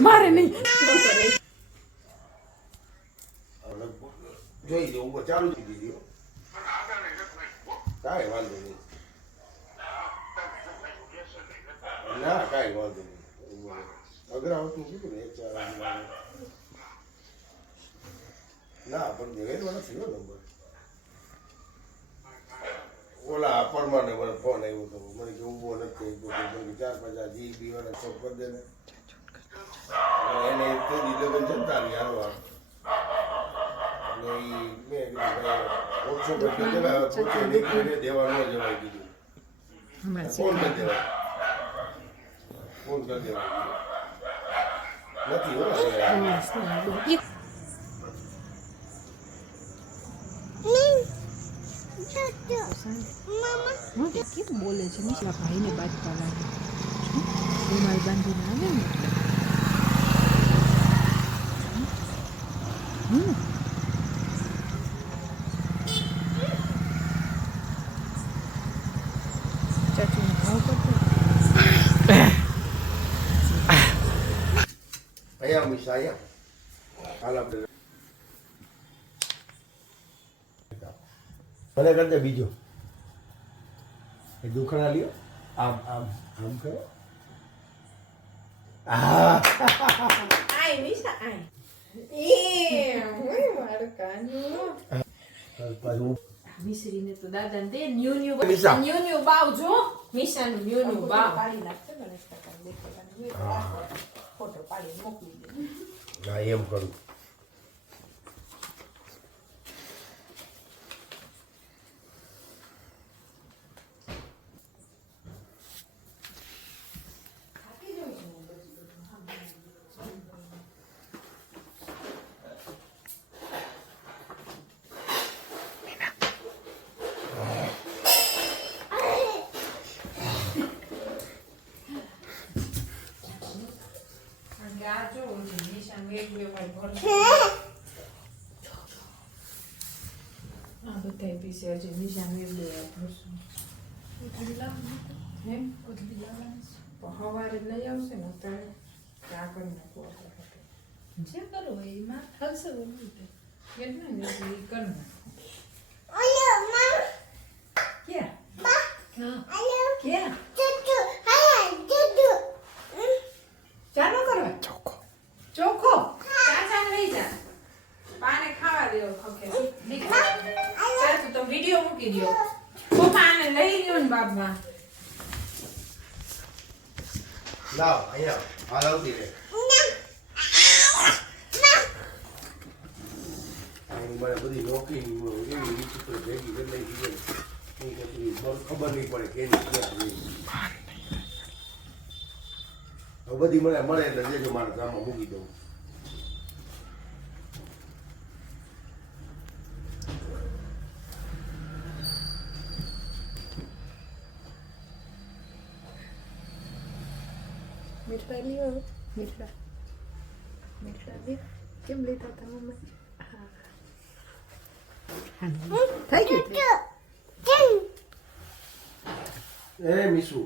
મારે નહીં જોઈ દઉં ચાલુ થઈ દીધી કાંઈ વાંધો નહીં ના કાંઈ વાંધો નહીં અગ્રાવતનું કીધું ને ના પણ વેરવા નથી નંબર ઓલા પરમાને મને ફોન આવ્યો હતો મને કે ઊભો નથી 4-5 જીબી વાળા ચોક કરી દે ને એને તેની લગન જનતા ની હારવા અને મેં ઓછો કરી દેવા પોતે નીકળીને દેવા ન જવાય કીધું ફોન કરી દેવા નથી કેમ બોલે છે નીચલા ભાઈને બાજતા લાગે રૂમાલ બાંધીને આવે ને ચાચુને ભાવ કરતો અહીંયા મિશા અહીંયા હાલ આપણે ભલે કરજે બીજો એ દુખણા લ્યો આમ આમ આમ કરો આય મિશા આય એ મારું કાનું પાછું મિશ્રીને તો દાદા ને દે ન્યુ મિશા. બાવ જો મિશાનું ન્યુ બાવ પાડી નાખશે મને ફોટો પાડી મોકલી દે હા એમ કરું સવારે લઈ આવશે ને અત્યારે ત્યાં કરી નાખવું જે કરો એમાં થશે એમ ને એ કરી ચાલો કરવા ચોખ્ખો ચાચા લઈ જા પાને ખાવા દેવો ચાચુ તો વિડીયો મૂકી દો પપ્પા આને લઈ લ્યો ને બાપમાં લાવ અહીંયા હાલ આવતી રે મને બધી નોકરી એવી વિચિત્ર ભેગી બદલાઈ ગઈ ખબર નહીં પડે કેની બધી મને મળે એટલે દેજો મારા ગામમાં મૂકી દઉં મીઠા લ્યો મીઠા લે કેમ લેતા હતા મમ્મી થઈ ગયું એ મીસુ